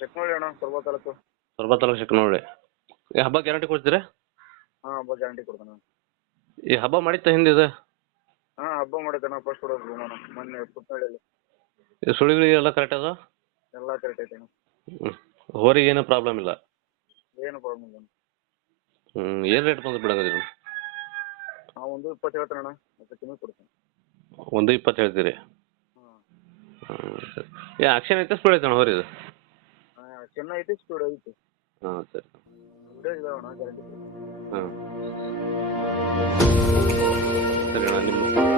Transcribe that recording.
ಶೆಟ್ನಳ್ಳಿ ಅಣ್ಣ, ಸೊರಬ ತಾಲೂಕು. ಸೊರಬ ತಾಲೂಕು ಶೆಟ್ನಳ್ಳಿ. ಈ ಹಬ್ಬ ಗ್ಯಾರಂಟಿ ಕೊಡ್ತೀರಾ? ಹಾಂ, ಹಬ್ಬ ಗ್ಯಾರಂಟಿ ಕೊಡ್ತಾನೆ. ಈ ಹಬ್ಬ ಮಾಡಿತ್ತ ಹಿಂದೆ ಇದು? ಹಾಂ, ಹಬ್ಬ ಮಾಡೈತಣ್ಣ. ಫಸ್ಟ್ ಕೊಡೋದು ನಾನು ಮೊನ್ನೆ ಪುತ್ತನಹಳ್ಳಿಯಲ್ಲಿ. ಈ ಸುಳಿಗಳಿಗೆಲ್ಲ ಕರೆಕ್ಟ್ ಅದ? ಎಲ್ಲ ಕರೆಕ್ಟ್ ಐತೆ ಅಣ್ಣ. ಹೋರಿಗೆ ಏನೂ ಪ್ರಾಬ್ಲಮ್ ಇಲ್ಲ? ಏನು ಪ್ರಾಬ್ಲಮ್ ಇಲ್ಲ. ಏನು ರೇಟ್ ಬಂದು ಬಿಡೋದಿಲ್ಲ? ನಾವು 1.20 ಹೇಳ್ತಾನೆ ಅಣ್ಣ, ಮತ್ತೆ ಕಮ್ಮಿ ಕೊಡ್ತೇನೆ. 1.20 ಹೇಳ್ತೀರಿ? ಹಾಂ. ಸರಿ. ಆಕ್ಷನ್ ಐತೆ ಸ್ಪೀಡ್ ಐತೆ ಅಣ್ಣ ಹೋರಿ ಇದು? ಹಾಂ, ಚೆನ್ನಾಗೈತಿ, ಸ್ಪೀಡ್ ಐತಿ. ಹಾಂ, ಸರಿ. ವಿಡಿಯೋ ಇದಾವಣ್ಣ ಗ್ಯಾರಂಟಿ. ಹಾಂ, ಸರಿ ಅಣ್ಣ. ನಿಮ್ಮ